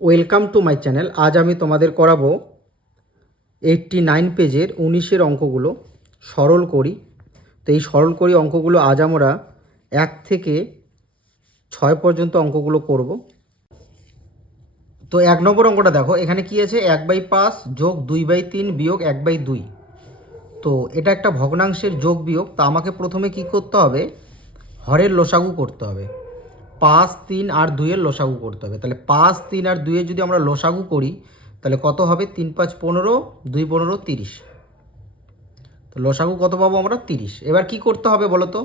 Welcome to my channel. আজ আমি তোমাদের করাবো এইটটি নাইন পেজের উনিশের অঙ্কগুলো, সরল করি। তো এই সরল করি অঙ্কগুলো আজ আমরা এক থেকে ছয় পর্যন্ত অঙ্কগুলো করব। তো এক নম্বর অঙ্কটা দেখো, এখানে কি আছে? এক বাই পাঁচ যোগ দুই বাই তিন বিয়োগ এক বাই দুই। তো এটা একটা ভগ্নাংশের যোগ বিয়োগ, তা আমাকে প্রথমে কি করতে হবে? হরের লোসাগু করতে হবে। পাঁচ, তিন আর দুইয়ের লসাগু করতে হবে। তাহলে পাঁচ, তিন আর দুইয়ের যদি আমরা লসাগু করি, তাহলে কত হবে? তিন, পাঁচ, পনেরো, দুই, পনেরো, তিরিশ। তো লসাগু কত পাবো আমরা? তিরিশ। এবার কি করতে হবে বলো তো?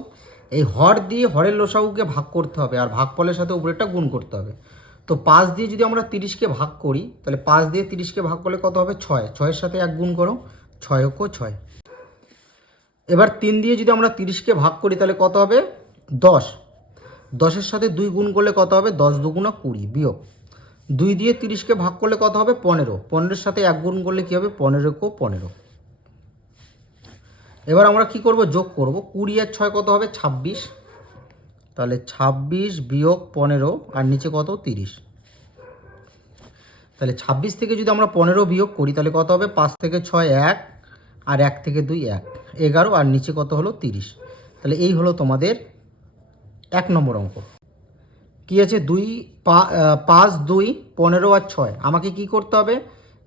এই হর দিয়ে হরের লসাগুকে ভাগ করতে হবে আর ভাগফলের সাথে উপরেরটা গুণ করতে হবে। তো পাঁচ দিয়ে যদি আমরা তিরিশকে ভাগ করি, তাহলে পাঁচ দিয়ে তিরিশকে ভাগ করলে কত হবে? ছয়। ছয়ের সাথে এক গুণ করো। ছয় অক্ষ ছয়। এবার তিন দিয়ে যদি আমরা তিরিশকে ভাগ করি, তাহলে কত হবে? দশ। দশের সাথে দুই গুণ করলে কত হবে? দশ দুগুণা কুড়ি, বিয়োগ। দুই দিয়ে তিরিশকে ভাগ করলে কত হবে? পনেরো। পনেরোর সাথে এক গুণ করলে কী হবে? পনেরো কো পনেরো। এবার আমরা কি করব? যোগ করব। কুড়ি আর ছয় কত হবে? ছাব্বিশ। তাহলে ছাব্বিশ বিয়োগ পনেরো, আর নিচে কত? তিরিশ। তাহলে ছাব্বিশ থেকে যদি আমরা পনেরো বিয়োগ করি, তাহলে কত হবে? পাঁচ থেকে ছয় এক, আর এক থেকে দুই এক। এগারো, আর নিচে কত হলো? তিরিশ। তাহলে এই হলো তোমাদের এক নম্বর অঙ্ক। কি আছে? দুই পাঁচ, দুই, পনেরো আর ছয়। আমাকে কি করতে হবে?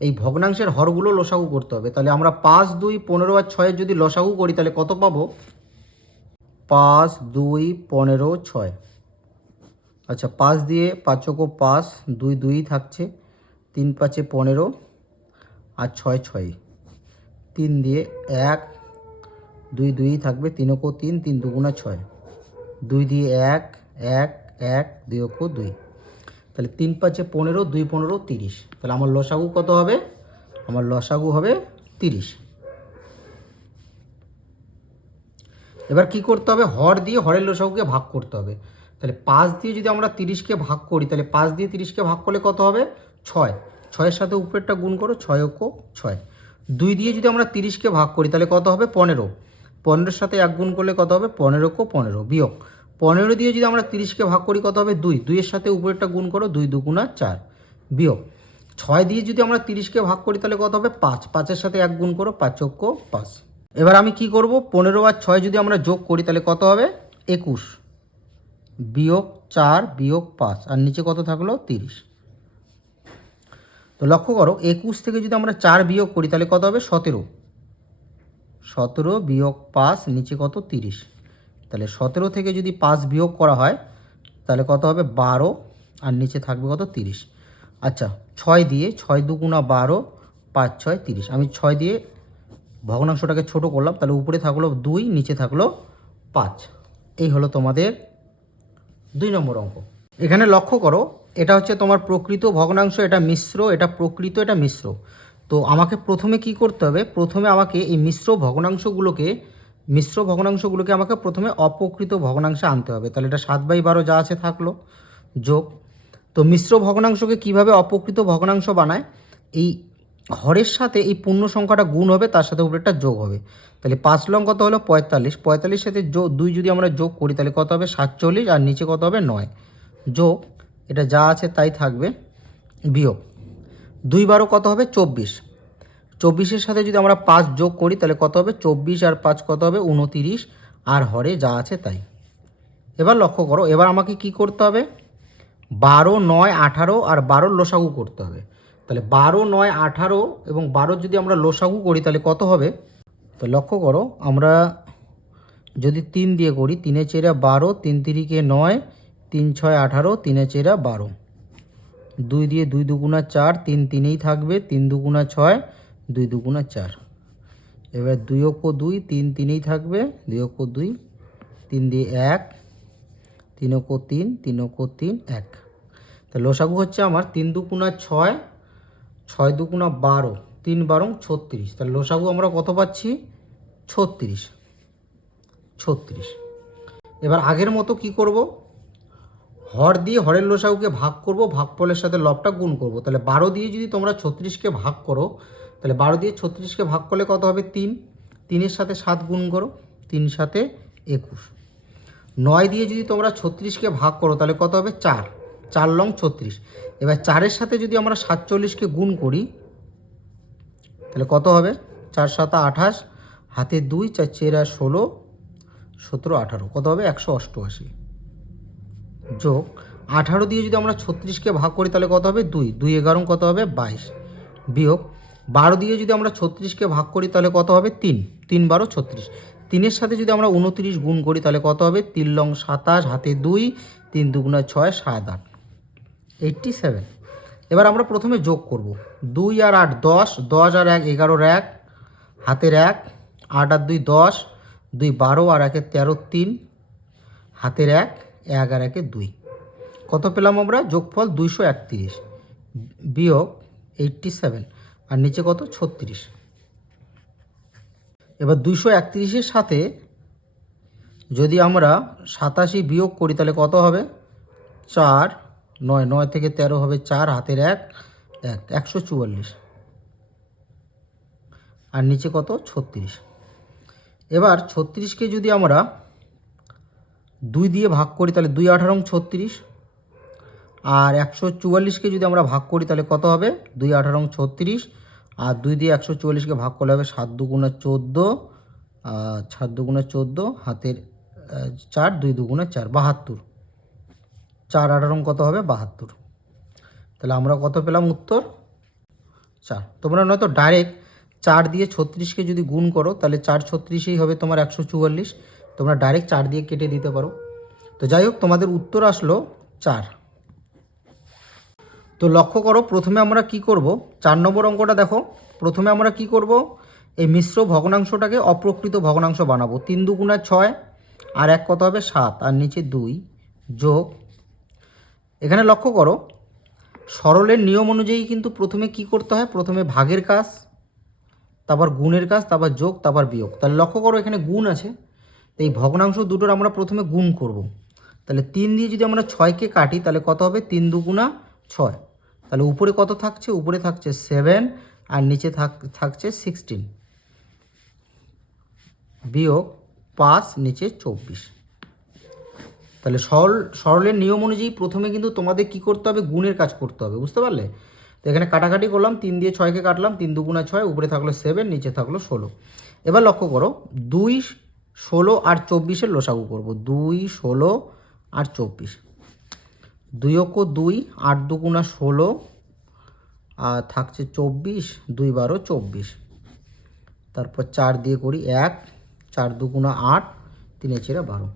এই ভগ্নাংশের হরগুলো লসাগু করতে হবে। তাহলে আমরা পাঁচ, দুই, পনেরো আর ছয়ের যদি লসাগু করি, তাহলে কত পাবো? পাঁচ, দুই, পনেরো, ছয়। আচ্ছা পাঁচ দিয়ে পাঁচকো পাঁচ, দুই দুই থাকছে। তিন পাঁচে পনেরো আর ছয় ছয়। তিন দিয়ে এক, দুই দুই থাকবে তিনকো তিন তিন দুগুণা ছয়। দুই দিয়ে এক এক এক, দুই অক্ষ, দুই। তাহলে তিন পাঁচে পনেরো, দুই পনেরো, তিরিশ। তাহলে আমার লসাগু কত হবে? আমার লসাগু হবে তিরিশ। এবার কি করতে হবে? হর দিয়ে হরের লসাগুকে ভাগ করতে হবে। তাহলে পাঁচ দিয়ে যদি আমরা তিরিশকে ভাগ করি, তাহলে পাঁচ দিয়ে তিরিশকে ভাগ করলে কত হবে? ছয়। ছয়ের সাথে উপরেরটা গুণ করো, ছয় অক্ষ, ছয়। দুই দিয়ে যদি আমরা তিরিশকে ভাগ করি, তাহলে কত হবে? পনেরো। পনেরোর সাথে এক গুণ করলে কত হবে? পনেরো কো পনেরো। বিয়োগ। পনেরো দিয়ে যদি আমরা তিরিশকে ভাগ করি কত হবে? দুই। দুইয়ের সাথে উপরেরটা গুণ করো, দুই দুগুণা চার। বিয়োগ। ছয় দিয়ে যদি আমরা তিরিশকে ভাগ করি তাহলে কত হবে? পাঁচ। পাঁচের সাথে এক গুণ করো, পাঁচ অক্ষ পাঁচ। এবার আমি কি করব? পনেরো আর ছয় যদি আমরা যোগ করি তাহলে কত হবে? একুশ। বিয়োগ চার, বিয়োগ পাঁচ। আর নিচে কত থাকল? তিরিশ। তো লক্ষ্য করো, একুশ থেকে যদি আমরা চার বিয়োগ করি তাহলে কত হবে? সতেরো। সতেরো বিয়োগ পাঁচ, নিচে কত? তিরিশ। তাহলে সতেরো থেকে যদি পাঁচ বিয়োগ করা হয়, তাহলে কত হবে? বারো। আর নিচে থাকবে কত? তিরিশ। আচ্ছা ছয় দিয়ে ছয় দুগুণা বারো, পাঁচ ছয় তিরিশ। আমি ছয় দিয়ে ভগ্নাংশটাকে ছোট করলাম, তাহলে উপরে থাকল দুই, নিচে থাকল পাঁচ। এই হলো তোমাদের দুই নম্বর অঙ্ক। এখানে লক্ষ্য করো, এটা হচ্ছে তোমার প্রকৃত ভগ্নাংশ, এটা মিশ্র, এটা প্রকৃত, এটা মিশ্র। তো আমাকে প্রথমে কি করতে হবে? প্রথমে আমাকে এই মিশ্র ভগ্নাংশগুলোকে মিশ্র ভগ্নাংশগুলোকে আমাকে প্রথমে অপকৃত ভগ্নাংশে আনতে হবে। তাহলে এটা সাত বাই বারো যা আছে থাকল, যোগ। তো মিশ্র ভগ্নাংশকে কীভাবে অপকৃত ভগ্নাংশ বানায়? এই হরের সাথে এই পূর্ণ সংখ্যাটা গুণ হবে, তার সাথে উপরে একটা যোগ হবে। তাহলে পাঁচ লং কত হলো? পঁয়তাল্লিশ। পঁয়তাল্লিশ সাথে যোগ দুই যদি আমরা যোগ করি, তাহলে কত হবে? সাতচল্লিশ। আর নিচে কত হবে? নয়। যোগ, এটা যা আছে তাই থাকবে। বিয়োগ। দুই বারো কত হবে? চব্বিশ। চব্বিশের সাথে যদি আমরা পাঁচ যোগ করি, তাহলে কত হবে? চব্বিশ আর পাঁচ কত হবে? উনতিরিশ। আর হরে যা আছে তাই। এবার লক্ষ্য করো, এবার আমাকে কি করতে হবে? বারো, নয়, আঠারো আর বারোর লসাগু করতে হবে। তাহলে বারো, নয়, আঠারো এবং বারো যদি আমরা লসাগু করি, তাহলে কত হবে? তো লক্ষ্য করো, আমরা যদি তিন দিয়ে করি, তিনে চেরা বারো, তিন তিরিকে নয়, তিন ছয়, আঠারো, তিনে চেরা বারো। দুই দিয়ে দুই দুগুণা চার, তিন তিনেই থাকবে, তিন দুগুণা ছয় দুই দুগুণা চার। এবার দুই অক্ষ দুই, তিন তিনেই থাকবে। দুই অক্ষ দুই, তিন দিয়ে এক, তিন অক্ষ তিন তিন অক্ষ তিন, এক। তা লসাগু হচ্ছে আমার তিন দুগুণা ছয় ছয় দুগুণা বারো, তিন বারং ছত্রিশ। তাহলে লসাগু আমরা কত পাচ্ছি? ছত্রিশ। ছত্রিশ। এবার আগের মতো কি করব? হর দিয়ে হরের লসাগুকে ভাগ করব, ভাগফলের সাথে লবটা গুণ করব। তাহলে বারো দিয়ে যদি তোমরা ছত্রিশকে ভাগ করো তাহলে বারো দিয়ে ছত্রিশকে ভাগ করলে কত হবে? তিন। তিনের সাথে সাত গুণ করো, তিন সাথে একুশ। নয় দিয়ে যদি তোমরা ছত্রিশকে ভাগ করো, তাহলে কত হবে? চার। চার লং ছত্রিশ। এবার চারের সাথে যদি আমরা সাতচল্লিশকে গুণ করি, তাহলে কত হবে? চার সাতা আঠাশ, হাতে দুই, চার চেরা ষোলো, সতেরো, আঠারো। কত হবে? একশো অষ্টআশি। যোগ, আঠারো দিয়ে যদি আমরা ছত্রিশকে ভাগ করি, তাহলে কত হবে? দুই। দুই এগারো কত হবে? বাইশ। বিয়োগ বারো দিয়ে যদি আমরা ছত্রিশকে ভাগ করি, তাহলে কত হবে? তিন। তিন বারো, ছত্রিশ। তিনের সাথে যদি আমরা উনত্রিশ গুণ করি, তাহলে কত হবে? তিন লং সাতাশ, হাতে দুই, তিন দুগুণা ছয়, সাত আট। এইটটি সেভেন এবার আমরা প্রথমে যোগ করব। দুই আর আট, দশ। দশ আর এক, এগারোর এক। হাতের এক। আট আর দুই, দশ। দুই বারো আর একে তেরো, তিন। হাতের এক এক আর একে দুই। কত পেলাম আমরা? যোগফল দুইশো একত্রিশ। বিয়োগ এইটটি সেভেন আর নিচে কত? ছত্রিশ। এবার দুইশো একত্রিশের সাথে যদি আমরা সাতাশি বিয়োগ করি, তাহলে কত হবে? চার, নয় নয় থেকে তেরো হবে চার, হাতের এক এক, একশো চুয়াল্লিশ। আর নিচে কত? ছত্রিশ। এবার ছত্রিশকে যদি আমরা দুই দিয়ে ভাগ করি, তাহলে দুই আঠারো ছত্রিশ আর একশো চুয়াল্লিশকে যদি আমরা ভাগ করি তাহলে কত হবে? দুই আঠারো ছত্রিশ। আর দুই দিয়ে একশো চুয়াল্লিশকে ভাগ করলে হবে সাত দুগুণা চোদ্দ। সাত দুগুণা চোদ্দ হাতের চার, দুই দুগুণা চার, বাহাত্তর। চার আঠারো কত হবে? বাহাত্তর। তাহলে আমরা কত পেলাম উত্তর? চার। তোমরা নয়তো ডাইরেক্ট চার দিয়ে ছত্রিশকে যদি গুণ করো, তাহলে চার ছত্রিশেই হবে তোমার একশো চুয়াল্লিশ। তোমরা ডাইরেক্ট চার দিয়ে কেটে দিতে পারো। তো যাই হোক, তোমাদের উত্তর আসলো চার। তো লক্ষ্য করো, প্রথমে আমরা কি করব? চার নম্বর অঙ্কটা দেখো। প্রথমে আমরা কি করব? এই মিশ্র ভগ্নাংশটাকে অপ্রকৃত ভগ্নাংশ বানাবো। তিন দুগুণা ছয়, আর এক কত হবে? সাত, আর নিচে দুই, যোগ। এখানে লক্ষ্য করো, সরলের নিয়ম অনুযায়ী কিন্তু প্রথমে কি করতে হয়? প্রথমে ভাগের কাজ, তারপর গুণের কাজ, তারপর যোগ, তারপর বিয়োগ। তাহলে লক্ষ্য করো, এখানে গুণ আছে। তো এই ভগ্নাংশ দুটোর আমরা প্রথমে গুণ করব। তাহলে তিন দিয়ে যদি আমরা ছয়কে কাটি, তাহলে কত হবে? তিন দুগুণা ছয়। তাহলে উপরে কত থাকছে? উপরে থাকছে সেভেন আর নিচে থাক, থাকছে সিক্সটিন। বিয়োগ পাঁচ, নিচে চব্বিশ। তাহলে সরল, সরলের নিয়ম অনুযায়ী প্রথমে কিন্তু তোমাদের কি করতে হবে? গুণের কাজ করতে হবে, বুঝতে পারলে? তো এখানে কাটাকাটি করলাম, তিন দিয়ে ছয়কে কাটলাম, তিন দুগুণা ছয়, উপরে থাকল সেভেন, নিচে থাকল ষোলো। এবার লক্ষ্য করো, দুই, ষোলো আর চব্বিশের লসাগু করব। দুই, ষোলো আর চব্বিশ। দুই অক্ষ দুই, আট দুগুণা ষোলো আর থাকছে চব্বিশ, দুই বারো চব্বিশ। তারপর চার দিয়ে করি এক, চার দুগুণা আট, তিনে চেরা বারো।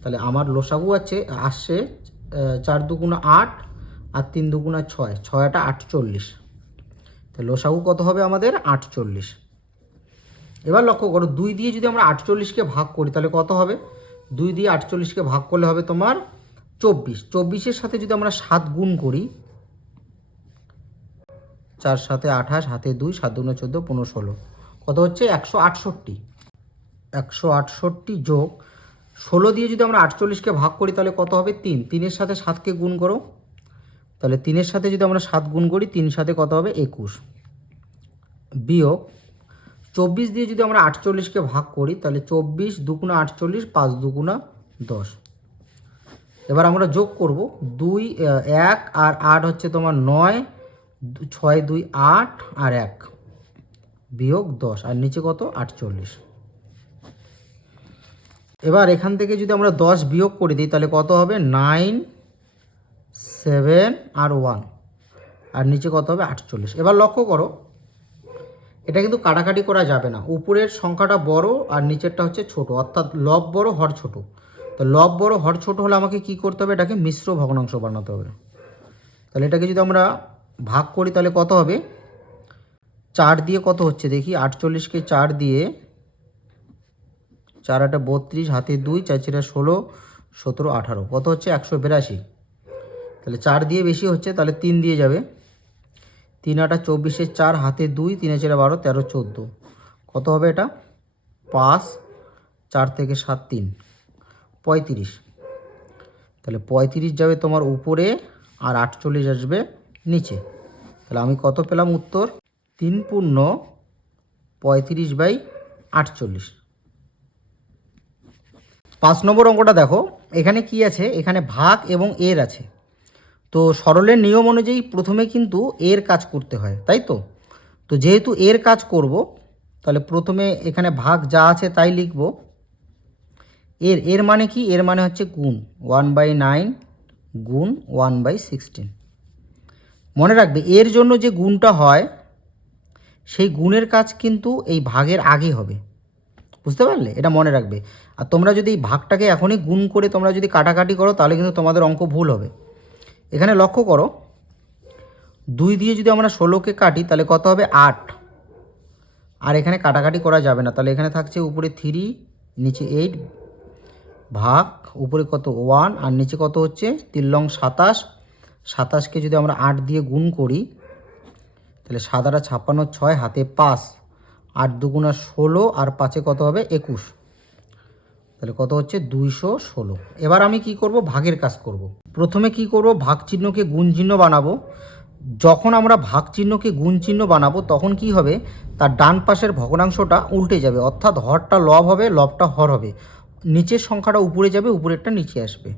তাহলে আমার লোসাগু আছে, আসছে চার দুগুণা আট আর তিন দুগুণা ছয়, ছয়টা আটচল্লিশ। তাহলে লোসাগু কত হবে আমাদের? আটচল্লিশ। এবার লক্ষ্য করো, দুই দিয়ে যদি আমরা আটচল্লিশকে ভাগ করি, তাহলে কত হবে? দুই দিয়ে আটচল্লিশকে ভাগ করলে হবে তোমার চব্বিশ। চব্বিশের সাথে যদি আমরা সাত গুণ করি, চার সাথে আঠাশ, হাতে দুই, সাত দুগুণে চোদ্দ, পনেরো, ষোলো। কত হচ্ছে? একশো আটষট্টি। একশো আটষট্টি যোগ ষোলো দিয়ে যদি আমরা আটচল্লিশকে ভাগ করি, তাহলে কত হবে? তিন। তিনের সাথে সাতকে গুণ করো। তাহলে তিনের সাথে যদি আমরা সাত গুণ করি, তিন সাথে কত হবে? একুশ। বিয়োগ চব্বিশ দিয়ে যদি আমরা আটচল্লিশকে ভাগ করি, তাহলে চব্বিশ দুগুণা আটচল্লিশ, পাঁচ দুগুণা দশ। এবার আমরা যোগ করব দুই এক, আর আট হচ্ছে তোমার নয়, ছয়, দুই, আট, আর এক বিয়োগ দশ, আর নিচে কত? আটচল্লিশ। এবার এখান থেকে যদি আমরা দশ বিয়োগ করে দিই, তাহলে কত হবে? নাইন, সেভেন, আর ওয়ান। আর নিচে কত হবে? আটচল্লিশ। এবার লক্ষ্য করো, এটা কিন্তু কাটাকাটি করা যাবে না। উপরের সংখ্যাটা বড় আর নিচেরটা হচ্ছে ছোট। অর্থাৎ লব বড়, হর ছোট। তো লব বড়, হর ছোট হলে আমাকে কি করতে হবে? এটাকে মিশ্র ভগ্নাংশ বানাতে হবে। তাহলে এটাকে যদি আমরা ভাগ করি, তাহলে কত হবে? চার দিয়ে কত হচ্ছে? দেখি আটচল্লিশকে চার দিয়ে চার আটা বত্রিশ, হাতে দুই, চার চারা ষোলো, সতেরো, আঠারো। কত হচ্ছে? একশো বিরাশি। তাহলে চার দিয়ে বেশি হচ্ছে, তাহলে তিন দিয়ে যাবে। তিন আটা চব্বিশে চার, হাতে দুই, তিনে চারে বারো, তেরো, চোদ্দ। কত হবে এটা? পাঁচ, চার থেকে সাত, তিন। পঁয়ত্রিশ। তাহলে পঁয়ত্রিশ যাবে তোমার উপরে আর আটচল্লিশ আসবে নিচে। তাহলে আমি কত পেলাম উত্তর? তিন পূর্ণ পঁয়ত্রিশ বাই আটচল্লিশ। পাঁচ নম্বর অঙ্কটা দেখো, এখানে কি আছে? এখানে ভাগ এবং এর আছে। তো সরলের নিয়ম অনুযায়ী প্রথমে কিন্তু এর কাজ করতে হয়, তাই তো? তো যেহেতু এর কাজ করব, তাহলে প্রথমে এখানে ভাগ যা আছে তাই লিখব। এর এর মানে কি? এর মানে হচ্ছে গুণ। ওয়ান বাই নাইন গুণ ওয়ান বাই সিক্সটিন। মনে রাখবে, এর জন্য যে গুণটা হয়, সেই গুণের কাজ কিন্তু এই ভাগের আগে হবে। বুঝতে পারলে? এটা মনে রাখবে। আর তোমরা যদি এই ভাগটাকে এখনই গুণ করে তোমরা যদি কাটাকাটি করো, তাহলে কিন্তু তোমাদের অঙ্ক ভুল হবে। এখানে লক্ষ্য করো, দুই দিয়ে যদি আমরা ষোলোকে কাটি, তাহলে কত হবে? আট। আর এখানে কাটাকাটি করা যাবে না। তাহলে এখানে থাকছে উপরে থ্রি নিচে এইট ভাগ, উপরে কত ওয়ান আর নিচে কত হচ্ছে? তিন লং সাতাশ। সাতাশকে যদি আমরা আট দিয়ে গুণ করি, তাহলে সাদাটা ছাপ্পান্ন, ছয়, হাতে পাঁচ। আট দুগুণা ষোলো আর পাঁচে কত হবে? একুশ। তাহলে কত হচ্ছে? দুইশো ষোলো। এবার আমি কি করব? ভাগের কাজ করব। প্রথমে কি করব? ভাগ চিহ্নকে গুণ চিহ্ন বানাবো। যখন আমরা ভাগ চিহ্নকে গুণ চিহ্ন বানাবো, তখন কি হবে? তার ডান পাশের ভগ্নাংশটা উল্টে যাবে। অর্থাৎ হরটা লব হবে, লবটা হর হবে। নিচের সংখ্যাটা উপরে যাবে, উপরেরটা নিচে আসবে।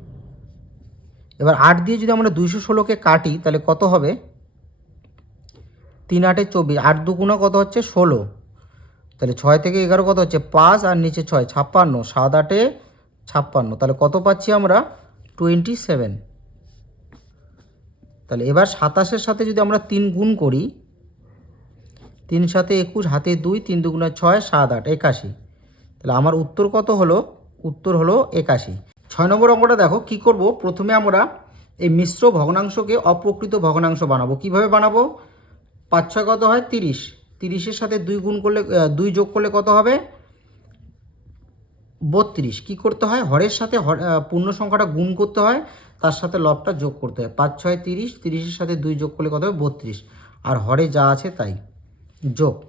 এবার আট দিয়ে যদি আমরা দুইশো ষোলোকে কাটি, তাহলে কত হবে? তিন আটে চব্বিশ, আট দুগুণা কত হচ্ছে? ষোলো। তাহলে ছয় থেকে এগারো কত হচ্ছে? পাঁচ, আর নিচে ছয়, ছাপ্পান্ন। সাত আটে ছাপ্পান্ন। তাহলে কত পাচ্ছি আমরা? টোয়েন্টি সেভেন তাহলে এবার সাতাশের সাথে যদি আমরা তিন গুণ করি, তিন সাথে একুশ, হাতে দুই, তিন দুগুণা ছয়, সাত আট, একাশি। তাহলে আমার উত্তর কত হলো? উত্তর হলো একাশি। ছয় নম্বর অঙ্কটা দেখো, কি করব? প্রথমে আমরা এই মিশ্র ভগ্নাংশকে অপ্রকৃত ভগ্নাংশ বানাবো। কীভাবে বানাবো? পাঁচ ছয় কত হয়? তিরিশ। তিরিশের সাথে দুই গুণ করলে দুই যোগ করলে কত হবে? বত্রিশ। কি করতে হয়? হরের সাথে হর- পূর্ণ সংখ্যাটা গুণ করতে হয়, তার সাথে লবটা যোগ করতে হয়। পাঁচ ছয় তিরিশ, তিরিশের সাথে দুই যোগ করলে কত হবে? বত্রিশ। আর হরে যা আছে তাই। যোগ।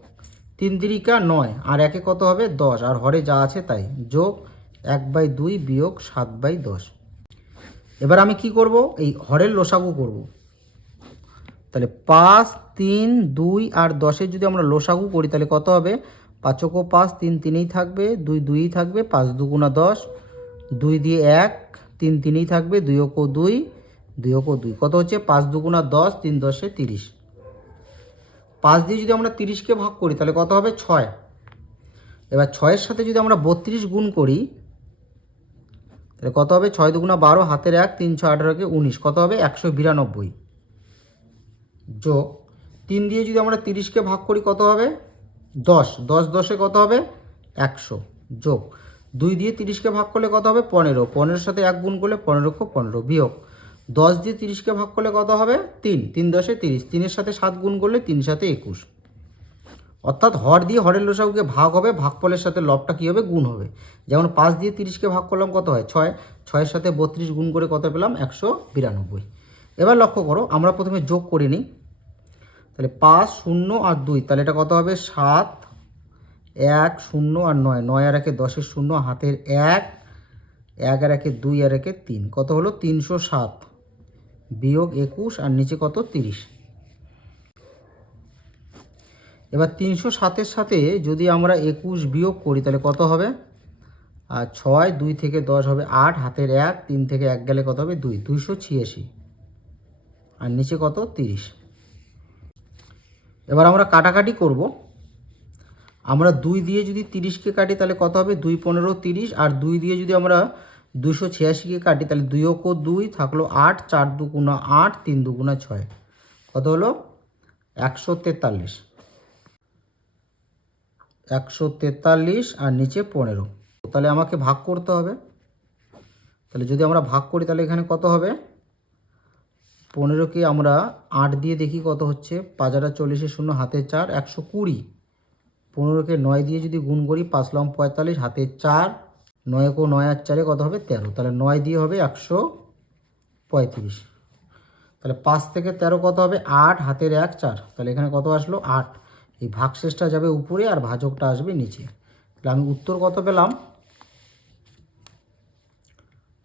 তিন তিরিকা নয়। আর একে কত হবে? দশ। আর হরে যা আছে তাই। যোগ এক বাই দুই বিয়োগ সাত বাই দশ। এবার আমি কি করব? এই হরের লোসাগু করব। তাহলে পাঁচ, তিন, দুই আর দশের যদি আমরা লোসাগু করি, তাহলে কত হবে? পাঁচকো পাঁচ, তিন তিনেই থাকবে, দুই দুইই থাকবে, পাঁচ দুগুণা দশ। দুই দিয়ে এক, তিন তিনেই থাকবে দুই ওকো দুই দুই ওকো দুই। কত হচ্ছে? পাঁচ দুগুণা দশ, তিন দশে তিরিশ। পাঁচ দিয়ে যদি আমরা তিরিশকে ভাগ করি, তাহলে কত হবে? ছয়। এবার ছয়ের সাথে যদি আমরা বত্রিশ গুণ করি তাহলে কত হবে? ছয় দুগুণা বারো, হাতের এক, তিন ছয় আঠারোকে উনিশ। কত হবে? একশো বিরানব্বই। যোগ। তিন দিয়ে যদি আমরা তিরিশকে ভাগ করি, কত হবে? দশ। দশ দশে কত হবে? একশো। যোগ। দুই দিয়ে তিরিশকে ভাগ করলে কত হবে? পনেরো। পনেরোর সাথে এক গুণ করলে পনেরো কো পনেরো বিয়োগ। দশ দিয়ে তিরিশকে ভাগ করলে কত হবে? তিন। তিন দশে তিরিশ। তিনের সাথে সাত গুণ করলে তিন সাথে একুশ। অর্থাৎ হর দিয়ে হরের লসাগুকে ভাগ হবে, ভাগফলের সাথে লবটা কী হবে? গুণ হবে। যেমন পাঁচ দিয়ে তিরিশকে ভাগ করলাম, কত হয়? ছয়। ছয়ের সাথে বত্রিশ গুণ করে কত পেলাম? একশো বিরানব্বই। এবার লক্ষ্য করো, আমরা প্রথমে যোগ করে নিই। তাহলে পাঁচ, শূন্য আর দুই, তাহলে এটা কত হবে? সাত, এক, শূন্য আর নয়। নয় আর একে দশের শূন্য, হাতের এক। এক আর একে দুই আর একে তিন। কত হলো? তিনশো সাত। বিয়োগ একুশ আর নিচে কত? তিরিশ। এবার তিনশো সাতের সাথে যদি আমরা একুশ বিয়োগ করি, তাহলে কত হবে? আর ছয় দুই থেকে দশ হবে আট, হাতের এক, তিন থেকে এক গেলে কত হবে? দুই, দুইশো ছিয়াশি। আর নিচে কত? তিরিশ। এবার আমরা কাটাকাটি করব। আমরা দুই দিয়ে যদি তিরিশকে কাটি, তাহলে কত হবে? দুই, পনেরো, তিরিশ। আর দুই দিয়ে যদি আমরা দুশো ছিয়াশিকে কাটি, তাহলে দুই অক্ষ দুই থাকল আট, চার দুগুণা আট, তিন দুগুণা ছয়। কত হলো? একশো তেতাল্লিশ। একশো তেতাল্লিশ আর নিচে পনেরো। তাহলে আমাকে ভাগ করতে হবে। তাহলে যদি আমরা ভাগ করি, তাহলে এখানে কত হবে? পনেরোকে আমরা আট দিয়ে দেখি কত হচ্ছে। পাঁচ হাজার চল্লিশে শূন্য, হাতে চার, একশো কুড়ি। পনেরোকে নয় দিয়ে যদি গুণ করি, পাঁচ লম পঁয়তাল্লিশ, হাতে চার নয় কো নয় আর চারে কত হবে? তেরো। তাহলে নয় দিয়ে হবে একশো পঁয়ত্রিশ। তাহলে পাঁচ থেকে তেরো কত হবে? আট, হাতের এক, চার। তাহলে এখানে কত আসলো? আট। এই ভাগশেষটা যাবে উপরে আর ভাজকটা আসবে নিচে। তাহলে আমি উত্তর কত পেলাম?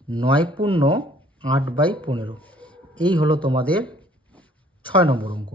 নয় পূর্ণ আট বাই পনেরো। এই হলো তোমাদের ছয় নম্বর অঙ্ক।